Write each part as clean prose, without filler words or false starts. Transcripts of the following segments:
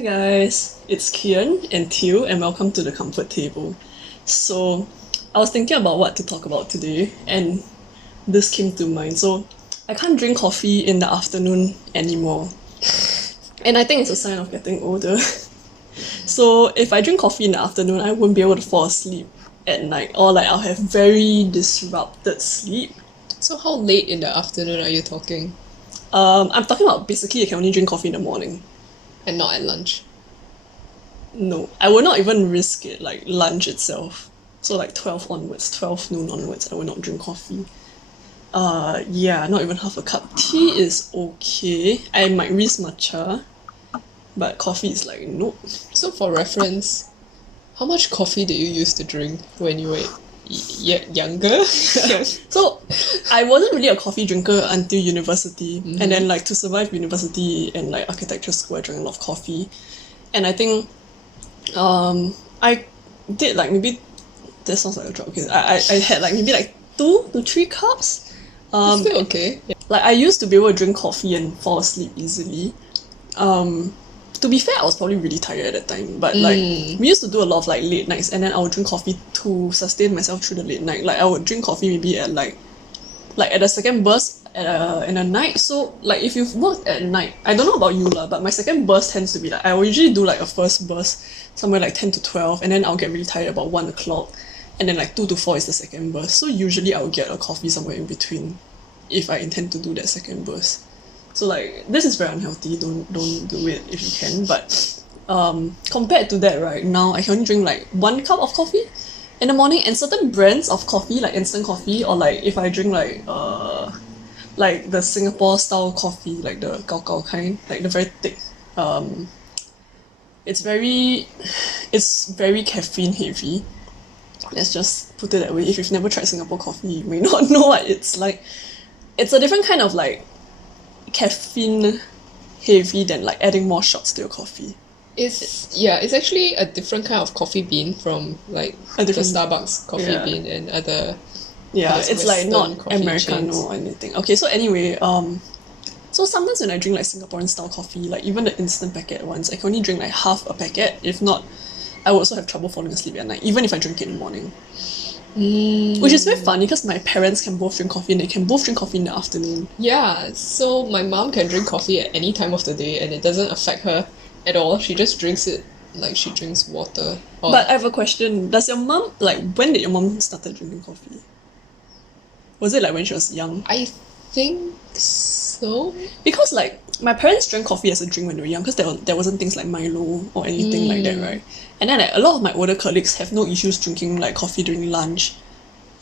Hi guys, it's Cian and Teal and welcome to the comfort table. So I was thinking about what to talk about today and this came to mind. So I can't drink coffee in the afternoon anymore. And I think it's a sign of getting older. So if I drink coffee in the afternoon, I won't be able to fall asleep at night or like I'll have very disrupted sleep. So how late in the afternoon are you talking? I'm talking about basically I can only drink coffee in the morning. And not at lunch? No, I would not even risk it, like lunch itself. So like 12 onwards, 12 noon onwards, I will not drink coffee. Yeah, not even half a cup. Tea is okay. I might risk matcha, but coffee is like, nope. So for reference, how much coffee did you used to drink when you were younger? So I wasn't really a coffee drinker until university. And then like to survive university and like architecture school, I drank a lot of coffee. And I think I did like maybe, that sounds like a joke. Okay, I had like maybe like 2 to 3 cups. It's still okay. Yeah. Like I used to be able to drink coffee and fall asleep easily. To be fair, I was probably really tired at that time. But like we used to do a lot of like late nights, and then I would drink coffee to sustain myself through the late night. Like I would drink coffee maybe at like at the second burst in the night. So like if you've worked at night, I don't know about you lah, but my second burst tends to be like I will usually do like a first burst somewhere like 10 to 12, and then I'll get really tired about 1 o'clock, and then like 2 to 4 is the second burst. So usually I will get a coffee somewhere in between if I intend to do that second burst. So like this is very unhealthy. Don't do it if you can. But compared to that, right now I can only drink like 1 cup of coffee in the morning, and certain brands of coffee like instant coffee, or like if I drink like the Singapore style coffee, like the gao gao kind, like the very thick. It's very caffeine heavy. Let's just put it that way. If you've never tried Singapore coffee, you may not know what it's like. It's a different kind of like caffeine heavy than like adding more shots to your coffee. It's actually a different kind of coffee bean from like the Starbucks coffee bean and other it's like not coffee Americano chains. or anything. Okay, so anyway, so sometimes when I drink like Singaporean style coffee, like even the instant packet ones, I can only drink like half a packet. If not, I would also have trouble falling asleep at night, even if I drink it in the morning. Which is very funny because my parents can both drink coffee and they can both drink coffee in the afternoon. Yeah, so my mom can drink coffee at any time of the day and it doesn't affect her at all. She just drinks it like she drinks water. But I have a question. Does your mom, like, when did your mom started drinking coffee? Was it like when she was young? I think so. Because like my parents drank coffee as a drink when they were young because there wasn't things like Milo or anything like that, right? And then like a lot of my older colleagues have no issues drinking like coffee during lunch.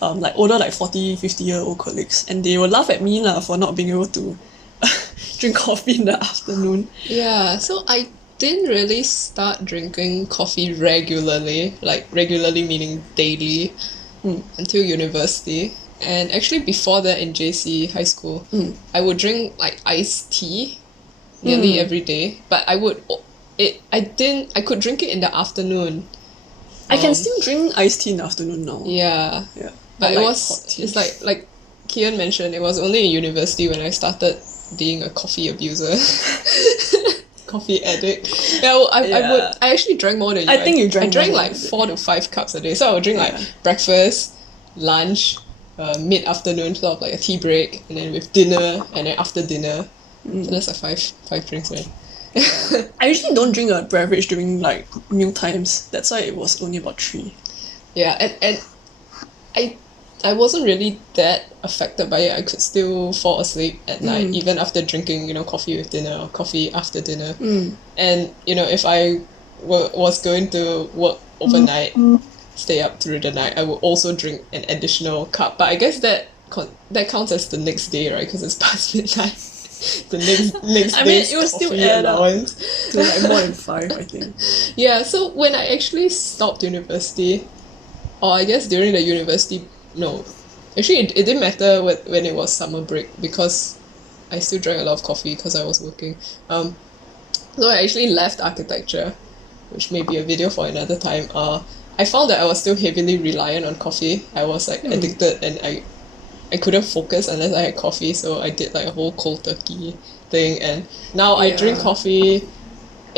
Like older like 40, 50-year-old colleagues, and they will laugh at me lah for not being able to drink coffee in the afternoon. Yeah, so I didn't really start drinking coffee regularly, like regularly meaning daily, until university. And actually before that in JC, high school, I would drink like iced tea nearly every day. But I could drink it in the afternoon. I can still drink iced tea in the afternoon now. Yeah. Yeah. But like it's like Cian mentioned, it was only in university when I started being a coffee abuser. Coffee addict. Yeah, I actually drank more than you. I think you drank I drank more like than 4 to 5 cups a day. So I would drink like breakfast, lunch, mid-afternoon, sort of like a tea break, and then with dinner, and then after dinner. So that's like five drinks, right? I usually don't drink a beverage during like meal times. That's why it was only about 3. Yeah, and I wasn't really that affected by it. I could still fall asleep at night, even after drinking, coffee with dinner or coffee after dinner. And, if I was going to work overnight, stay up through the night, I would also drink an additional cup. But I guess that counts as the next day, right? Because it's past midnight. The next I mean, day's it was still coffee add up allowance. to like more than 5, I think. Yeah, so when I actually stopped university, or I guess during the university, no, actually it didn't matter when it was summer break because I still drank a lot of coffee because I was working. So I actually left architecture, which may be a video for another time. I found that I was still heavily reliant on coffee. I was like addicted, and I couldn't focus unless I had coffee, so I did like a whole cold turkey thing, and now I drink coffee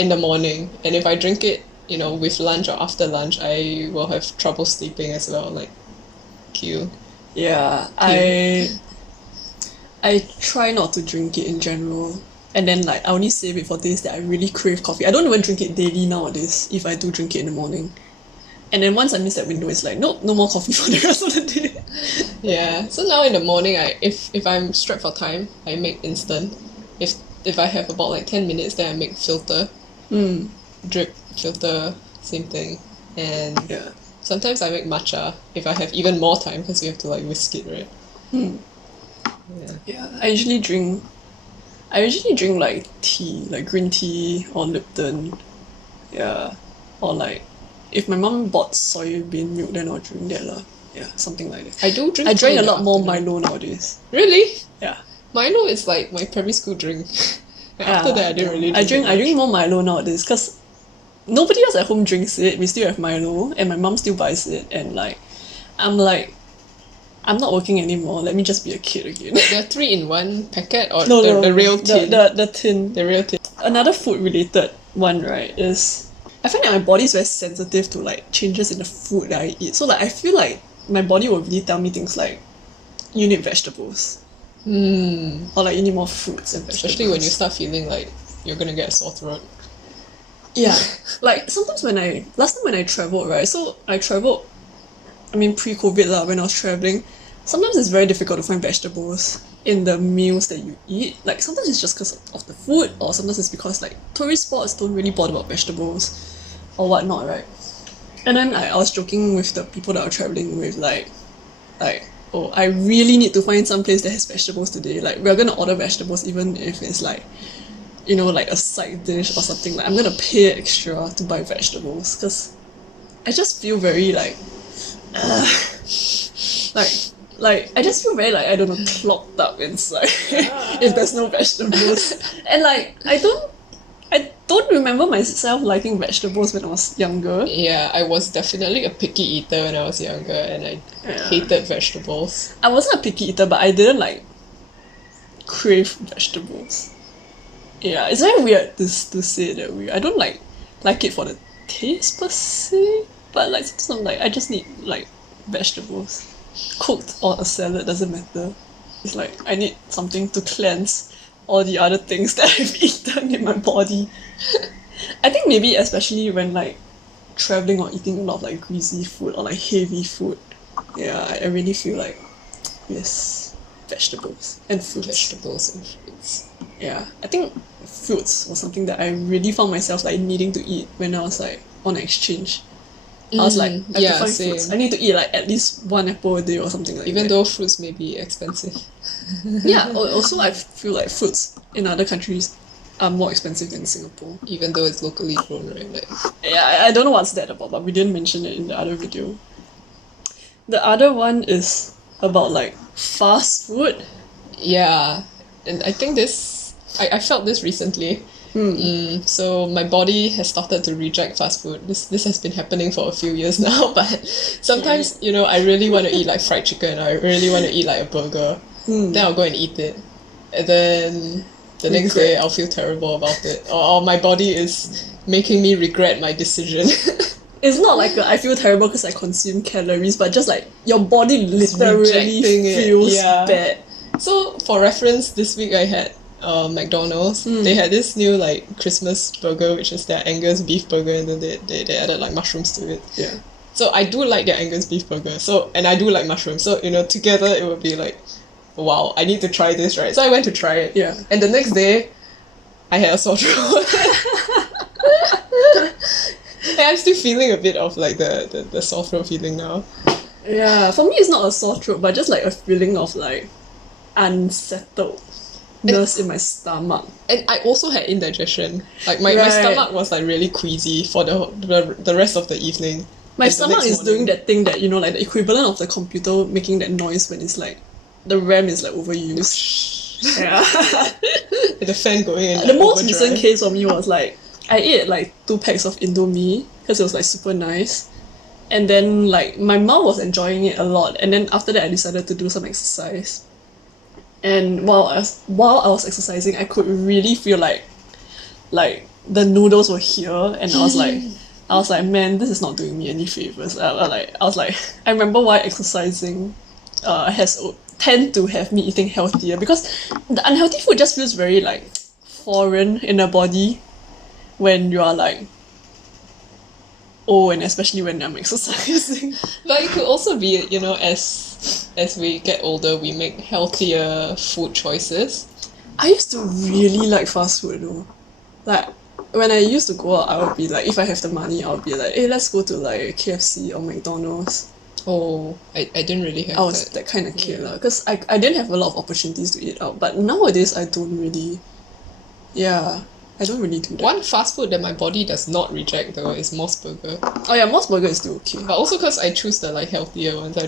in the morning, and if I drink it, with lunch or after lunch, I will have trouble sleeping as well. Like, Q. Yeah, I try not to drink it in general. And then like I only save it for days that I really crave coffee. I don't even drink it daily nowadays if I do drink it in the morning. And then once I miss that window, it's like, nope, no more coffee for the rest of the day. Yeah. So now in the morning, if I'm strapped for time, I make instant. If I have about like 10 minutes, then I make filter. Drip, filter, same thing. And Yeah. sometimes I make matcha if I have even more time, because you have to like whisk it, right? Yeah. I usually drink like tea, like green tea or Lipton. Yeah. Or like if my mum bought soybean milk, then I'll drink that lah. Yeah, something like that. I do drink I tea drank a in the lot more afternoon. Milo nowadays. Really? Yeah. Milo is like my primary school drink. And after that, I didn't really I drink drink more Milo nowadays because nobody else at home drinks it. We still have Milo, and my mum still buys it. And like, I'm not working anymore. Let me just be a kid again. The 3-in-1 packet or No, the real tin? The tin. The real tin. Another food related one, right, is I find that my body is very sensitive to like changes in the food that I eat. So like I feel like my body will really tell me things like you need vegetables. Or like you need more fruits and vegetables. Especially when you start feeling like you're gonna get a sore throat. Yeah. Like sometimes last time when I travelled, right, so I travelled, I mean pre-COVID lah, when I was travelling, sometimes it's very difficult to find vegetables in the meals that you eat. Like sometimes it's just because of the food, or sometimes it's because like tourist spots don't really bother about vegetables or whatnot, right? And then I was joking with the people that I was travelling with, like, oh, I really need to find some place that has vegetables today. Like we're gonna order vegetables even if it's like, like a side dish or something. Like I'm gonna pay extra to buy vegetables because I just feel very like I just feel very like, I don't know, clogged up inside if there's no vegetables. And like I don't remember myself liking vegetables when I was younger. Yeah, I was definitely a picky eater when I was younger, and I hated vegetables. I wasn't a picky eater, but I didn't like crave vegetables. Yeah, it's very weird to say it that way. I don't like it for the taste per se, but like sometimes like I just need like vegetables. Cooked or a salad, doesn't matter. It's like I need something to cleanse all the other things that I've eaten in my body. I think maybe especially when like traveling or eating a lot of like greasy food or like heavy food. Yeah, I really feel like yes, vegetables and fruits. Vegetables and fruits. Yeah, I think fruits was something that I really found myself like needing to eat when I was like on exchange. I was like, I have to find same. fruits. I need to eat like at least 1 apple a day or something like Even that. though fruits may be expensive. Yeah, also I feel like fruits in other countries are more expensive than Singapore. Even though it's locally grown, right? Like, Yeah, I don't know what's that about, but we didn't mention it in the other video. The other one is about like fast food. yeah, and I think I felt this recently. So my body has started to reject fast food. This has been happening for a few years now, but sometimes, I really want to eat like fried chicken, or I really want to eat like a burger. Then I'll go and eat it. And then the next day I'll feel terrible about it. Or my body is making me regret my decision. It's not like I feel terrible because I consume calories, but just like your body literally rejecting it. feels Yeah. bad. So for reference, this week I had McDonald's. They had this new like Christmas burger, which is their Angus beef burger, and then they added like mushrooms to it. Yeah. So I do like their Angus beef burger. And I do like mushrooms. So together it would be like, wow, I need to try this, right? So I went to try it. Yeah. And the next day, I had a sore throat. And I'm still feeling a bit of like the sore throat feeling now. Yeah, for me it's not a sore throat, but just like a feeling of like unsettledness in my stomach. And I also had indigestion. Like my Right. stomach was like really queasy for the rest of the evening. My And the stomach next is doing morning- that thing that, like the equivalent of the computer making that noise when it's like the RAM is like overused. Yeah. the fan going in. The like, most overdrive. recent case for me was like I ate like 2 packs of Indomie because it was like super nice. And then like my mom was enjoying it a lot, and then after that I decided to do some exercise. And while I was exercising, I could really feel like the noodles were here, and I was like, man, this is not doing me any favors. I remember why exercising tend to have me eating healthier, because the unhealthy food just feels very like foreign in the body when you are like, and especially when I'm exercising. But it could also be, as we get older, we make healthier food choices. I used to really like fast food though. Like, when I used to go out, I would be like, if I have the money, I would be like, hey, let's go to like KFC or McDonald's. Oh, I didn't really have I was that kind of kid because I didn't have a lot of opportunities to eat out. But nowadays, I don't really do that. One fast food that my body does not reject though is Moss Burger. Oh yeah, Moss Burger is still okay. But also because I choose the like healthier ones. I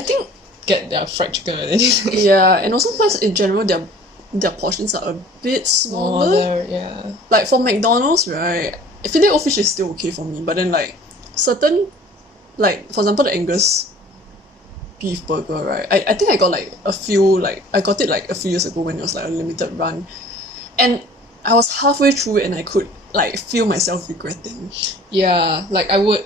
think get their fried chicken or anything. Yeah, and also because in general their portions are a bit smaller. Yeah. Like for McDonald's, right? Filet O fish is still okay for me, but then like certain, like for example the Angus beef burger, right? I think I got like a few, like I got it like a few years ago when it was like a limited run, and I was halfway through it and I could like feel myself regretting. Yeah, like I would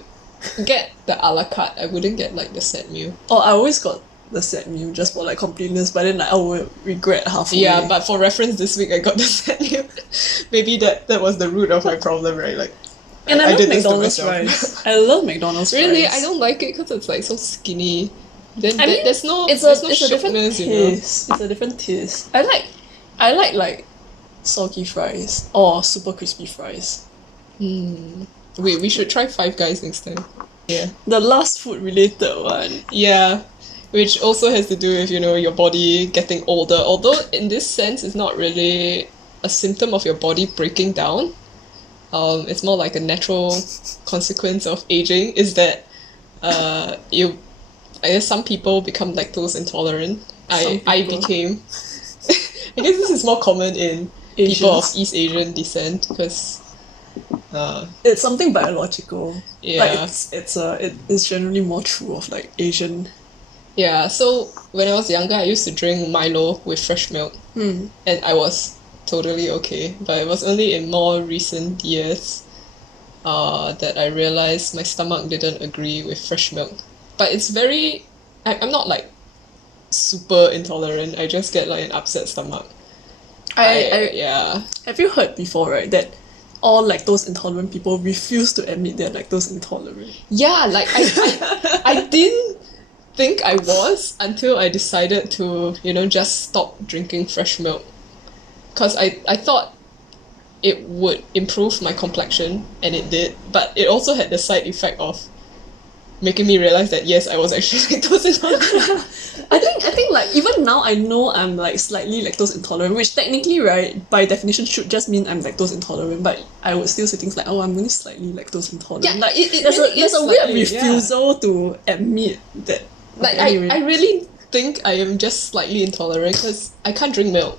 get the a la carte. I wouldn't get like the set meal. Oh, I always got the set meal just for like completeness, but then like, I would regret halfway. Yeah, but for reference, this week I got the set meal. Maybe that was the root of my problem, right? Like, and I love McDonald's fries. I love McDonald's fries. Really, I don't like it because it's like so skinny. Then I mean, there's no it's a different taste. It's a different taste. I like soggy fries or super crispy fries. We should try Five Guys next time. Yeah. The last food related one. Yeah. Which also has to do with, your body getting older. Although in this sense it's not really a symptom of your body breaking down. It's more like a natural consequence of aging, is that I guess some people become lactose intolerant. I became I guess this is more common in Asians. People of East Asian descent because it's something biological. Yeah. Like it's generally more true of like Asian. Yeah, so when I was younger I used to drink Milo with fresh milk. And I was totally okay. But it was only in more recent years that I realized my stomach didn't agree with fresh milk. But it's I'm not like super intolerant. I just get like an upset stomach. Yeah. Have you heard before, right, that all lactose intolerant people refuse to admit they're lactose intolerant? Yeah, like I didn't think I was until I decided to, just stop drinking fresh milk. Because I thought it would improve my complexion, and it did, but it also had the side effect of making me realize that yes, I was actually lactose intolerant. I think like even now I know I'm like slightly lactose intolerant, which technically, right, by definition should just mean I'm lactose intolerant, but I would still say things like, oh, I'm only slightly lactose intolerant. Yeah, like there's a weird refusal to admit that. Like anyway. I really think I am just slightly intolerant because I can't drink milk.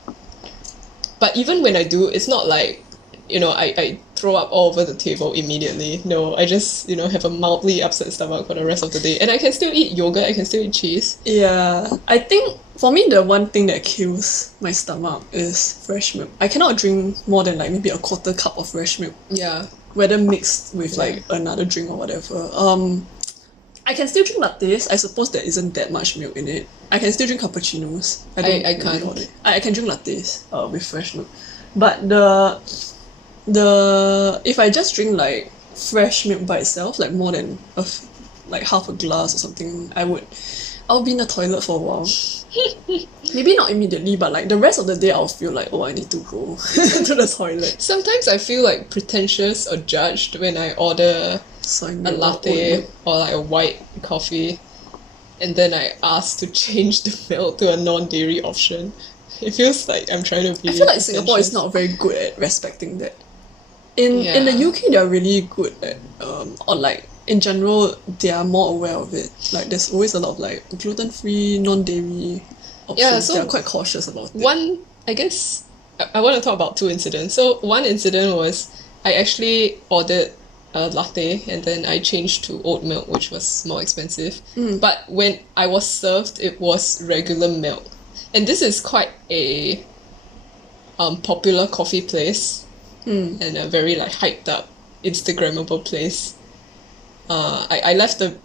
But even when I do, it's not like, I throw up all over the table immediately. No, I just, have a mildly upset stomach for the rest of the day. And I can still eat yogurt, I can still eat cheese. Yeah, I think for me the one thing that kills my stomach is fresh milk. I cannot drink more than like maybe a quarter cup of fresh milk. Yeah. Whether mixed with like another drink or whatever. I can still drink lattes. I suppose there isn't that much milk in it. I can still drink cappuccinos. I can't. I can drink lattes with fresh milk. But if I just drink like fresh milk by itself, like more than like half a glass or something, I'll be in the toilet for a while. Maybe not immediately, but like the rest of the day I'll feel like, I need to go to the toilet. Sometimes I feel like pretentious or judged when I order a latte or like a white coffee, and then I ask to change the milk to a non-dairy option. It feels like I'm trying to be. I feel like Singapore is not very good at respecting that. In the UK, they're really good at or like in general, they are more aware of it. Like there's always a lot of like gluten-free, non-dairy options. Yeah, so they're quite cautious about it. I guess I want to talk about two incidents. So one incident was I actually ordered a latte and then I changed to oat milk, which was more expensive. But when I was served, it was regular milk. And this is quite a popular coffee place and a very like hyped up Instagrammable place. I left a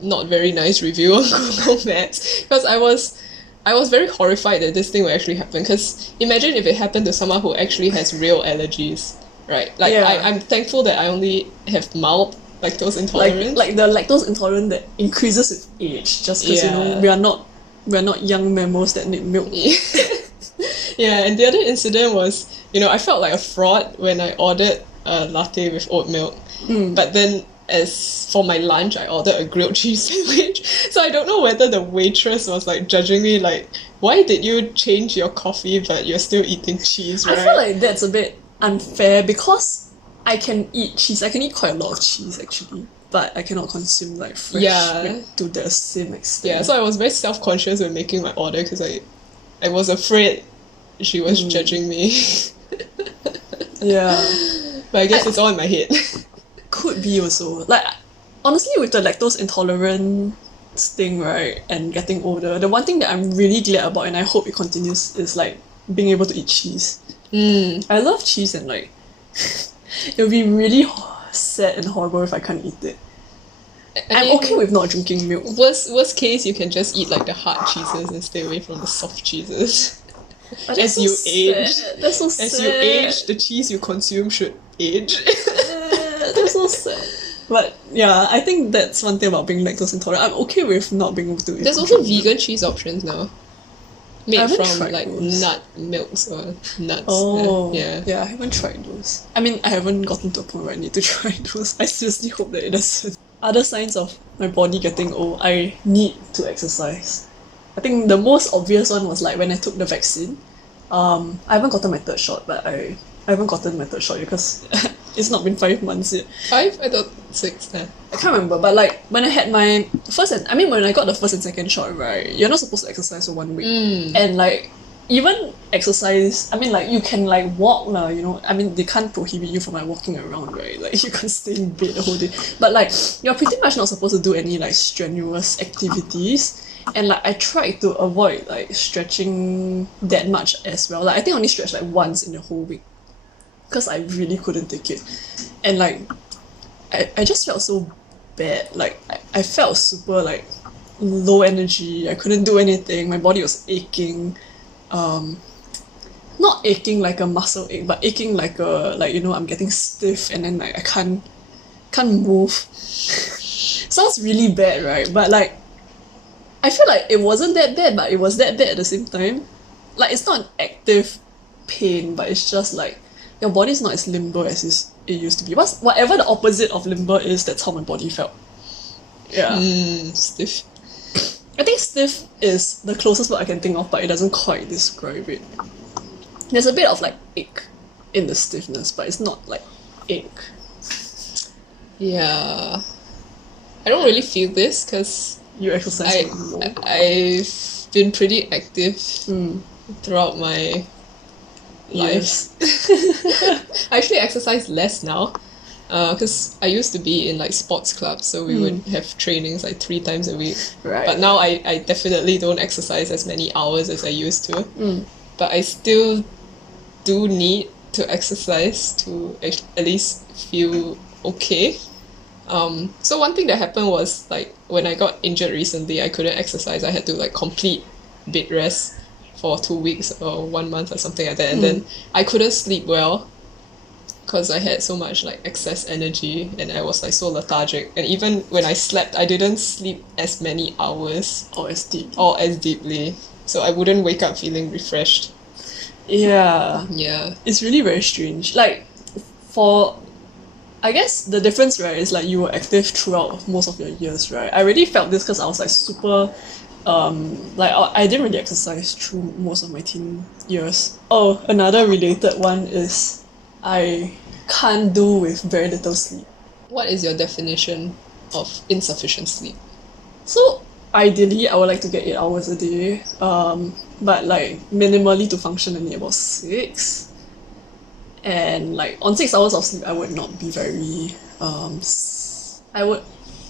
not very nice review on Google Maps because I was very horrified that this thing will actually happen. Because imagine if it happened to someone who actually has real allergies, right? Like I'm thankful that I only have mild lactose intolerance. Like the lactose intolerant that increases with age, just because we're not young mammals that need milk. Yeah, and the other incident was, I felt like a fraud when I ordered a latte with oat milk. But then as for my lunch, I ordered a grilled cheese sandwich. So I don't know whether the waitress was like judging me like, why did you change your coffee but you're still eating cheese, right? I feel like that's a bit unfair because I can eat cheese. I can eat quite a lot of cheese actually, but I cannot consume like fresh milk to the same extent. Yeah, so I was very self-conscious when making my order because I was afraid she was judging me. Yeah. But I guess it's all in my head. Could be also. Like, honestly, with the lactose intolerance thing, right, and getting older, the one thing that I'm really glad about and I hope it continues is like being able to eat cheese. I love cheese and like it would be really sad and horrible if I can't eat it. I'm okay with not drinking milk. Worst case, you can just eat like the hard cheeses and stay away from the soft cheeses. As you age, that's so sad. As you age, the cheese you consume should age. That's so sad. But yeah, I think that's one thing about being lactose intolerant. I'm okay with not being able to eat. There's also vegan cheese options now. Made from like those. nut milks or nuts. Oh, yeah, I haven't tried those. I mean, I haven't gotten to a point where I need to try those. I seriously hope that it doesn't. Other signs of my body getting old, I need to exercise. I think the most obvious one was like when I took the vaccine. I haven't gotten my third shot, but I haven't gotten my third shot because it's not been 5 months yet. 5? I thought 6. I can't remember, but like when I had my when I got the first and second shot, right, you're not supposed to exercise for 1 week. And like even exercise, I mean like you can like walk lah, I mean they can't prohibit you from like walking around, right? Like you can't stay in bed the whole day. But like you're pretty much not supposed to do any like strenuous activities. And like I tried to avoid like stretching that much as well. Like I think I only stretched like once in the whole week because I really couldn't take it. And like I just felt so bad. Like I felt super like low energy. I couldn't do anything. My body was aching. Not aching like a muscle ache, but aching like I'm getting stiff and then like I can't move. Sounds really bad, right? But like I feel like it wasn't that bad, but it was that bad at the same time. Like it's not an active pain, but it's just like your body's not as limber as it used to be. Whatever the opposite of limber is, that's how my body felt. Yeah. Stiff. I think stiff is the closest word I can think of, but it doesn't quite describe it. There's a bit of like ache in the stiffness, but it's not like ache. Yeah. I don't really feel this because you exercise more. I've been pretty active throughout my life. I actually exercise less now because I used to be in like sports clubs, so we would have trainings like 3 times a week. Right. But now I definitely don't exercise as many hours as I used to. But I still do need to exercise to at least feel okay. So one thing that happened was like when I got injured recently, I couldn't exercise. I had to like complete bed rest for 2 weeks or 1 month or something like that, and then I couldn't sleep well because I had so much like excess energy and I was like so lethargic, and even when I slept I didn't sleep as many hours or as deeply, so I wouldn't wake up feeling refreshed. Yeah, it's really very strange. Like for I guess the difference, right, is like you were active throughout most of your years, right? I already felt this because I was like super I didn't really exercise through most of my teen years. Oh, another related one is I can't do with very little sleep. What is your definition of insufficient sleep? So ideally I would like to get 8 hours a day, but like minimally to function I need about 6. And like on 6 hours of sleep I would not be very I would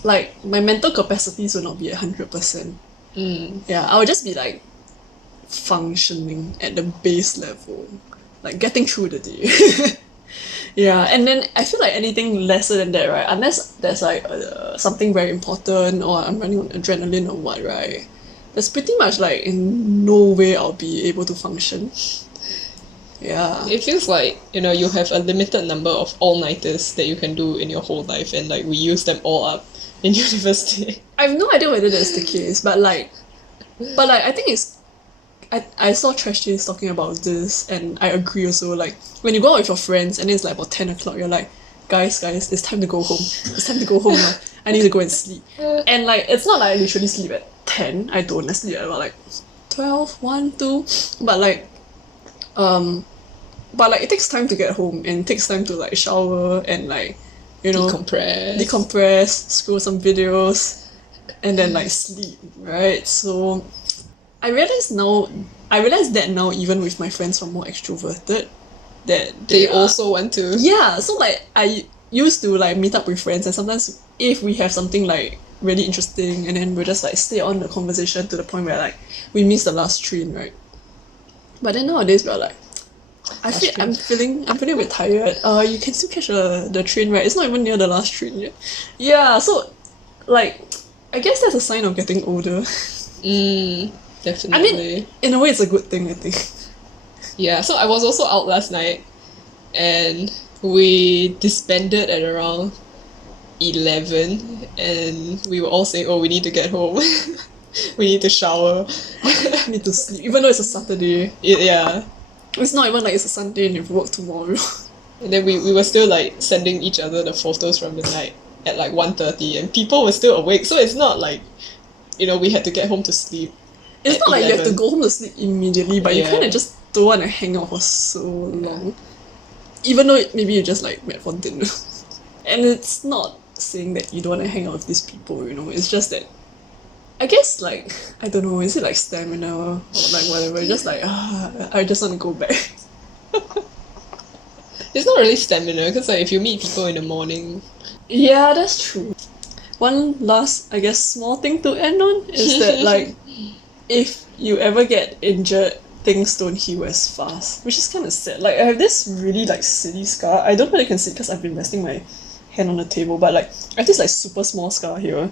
like my mental capacities would not be at 100%. Yeah, I would just be like functioning at the base level, like getting through the day. Yeah, and then I feel like anything lesser than that, right? Unless there's like something very important or I'm running on adrenaline or what, right? There's pretty much like in no way I'll be able to function. Yeah. It feels like, you have a limited number of all-nighters that you can do in your whole life, and like we use them all up in university. I have no idea whether that's the case, but I think it's I saw Trash Jays talking about this and I agree also. Like when you go out with your friends and then it's like about 10 o'clock, you're like, guys, it's time to go home. It's time to go home now. I need to go and sleep. And like it's not like I literally sleep at 10. I don't. I sleep at about like 12, 1, 2. But like it takes time to get home and it takes time to like shower and like, decompress, scroll some videos and then like sleep, right? So I realize that now even with my friends who are more extroverted that They also want to. yeah, so like I used to like meet up with friends and sometimes if we have something like really interesting and then we'll just like stay on the conversation to the point where like we miss the last train, right? But then nowadays we're like I'm feeling a bit tired. You can still catch the train, right? It's not even near the last train yet. Yeah, so like I guess that's a sign of getting older. Definitely. I mean, in a way, it's a good thing, I think. Yeah, so I was also out last night and we disbanded at around 11 and we were all saying, oh, we need to get home. We need to shower. I need to sleep, even though it's a Saturday. Yeah. It's not even like it's a Sunday and you have work tomorrow. And then we were still like sending each other the photos from the night at like 1:30 and people were still awake, so it's not like, we had to get home to sleep. It's not 11. like you have to go home to sleep immediately, but you Yeah. kind of just don't want to hang out for so long. Even though maybe you just like met for dinner. And it's not saying that you don't want to hang out with these people, it's just that I guess like, I don't know, is it like stamina or like whatever, just like, I just want to go back. It's not really stamina because like if you meet people in the morning. Yeah, that's true. One last, I guess, small thing to end on is that like, if you ever get injured, things don't heal as fast, which is kind of sad. Like I have this really like silly scar. I don't know if you can see because I've been resting my hand on the table, but like I have this like super small scar here,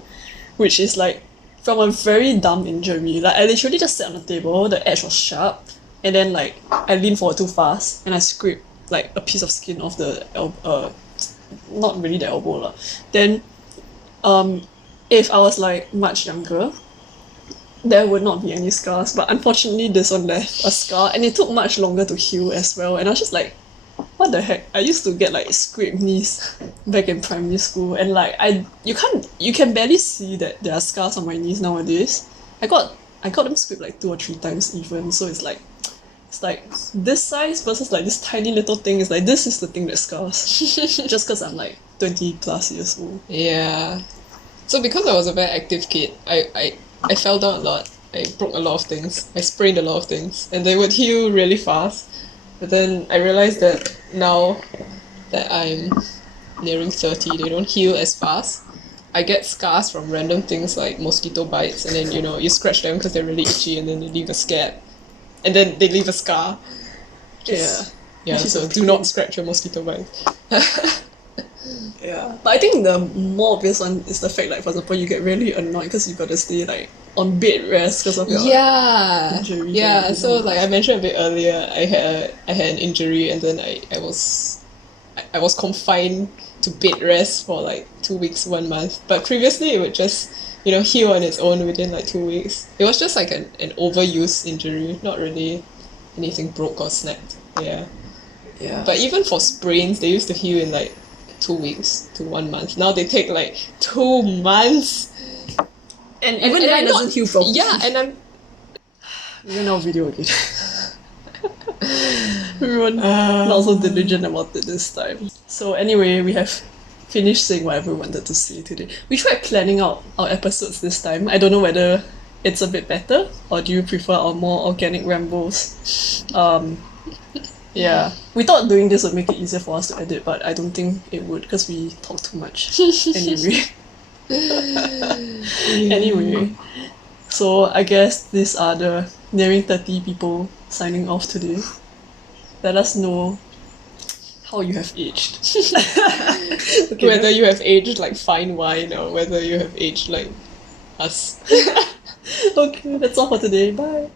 which is like from a very dumb injury. Like I literally just sat on the table, the edge was sharp, and then like I leaned forward too fast and I scraped like a piece of skin off the not really the elbow lah. Then if I was like much younger, there would not be any scars, but unfortunately this one left a scar and it took much longer to heal as well, and I was just like, what the heck? I used to get like scraped knees back in primary school and like you can barely see that there are scars on my knees nowadays. I got them scraped like 2 or 3 times even, so it's like this size versus like this tiny little thing. Is like this is the thing that scars just because I'm like 20 plus years old. Yeah. So because I was a very active kid, I fell down a lot. I broke a lot of things. I sprained a lot of things. And they would heal really fast. But then I realized that now that I'm nearing 30, they don't heal as fast. I get scars from random things like mosquito bites, and then, you scratch them because they're really itchy and then they leave a scab. And then they leave a scar. Yeah, so do not scratch your mosquito bites. Yeah, but I think the more obvious one is the fact like, for example, you get really annoyed because you got to stay like on bed rest because of your injury. Yeah, so like I mentioned a bit earlier, I had an injury and then I was confined to bed rest for like 2 weeks, 1 month. But previously it would just, heal on its own within like 2 weeks. It was just like an overuse injury, not really anything broke or snapped. Yeah. But even for sprains, they used to heal in like 2 weeks to 1 month. Now they take like 2 months. And even then it doesn't heal properly. Yeah, and I'm... We went out video again. We were not so diligent about it this time. So anyway, we have finished saying whatever we wanted to say today. We tried planning out our episodes this time. I don't know whether it's a bit better or do you prefer our more organic rambles? Yeah, we thought doing this would make it easier for us to edit, but I don't think it would because we talk too much. Anyway. Anyway, so I guess these are the nearing 30 people signing off today. Let us know how you have aged. Okay, Whether you have aged like fine wine or whether you have aged like us. okay, that's all for today. Bye.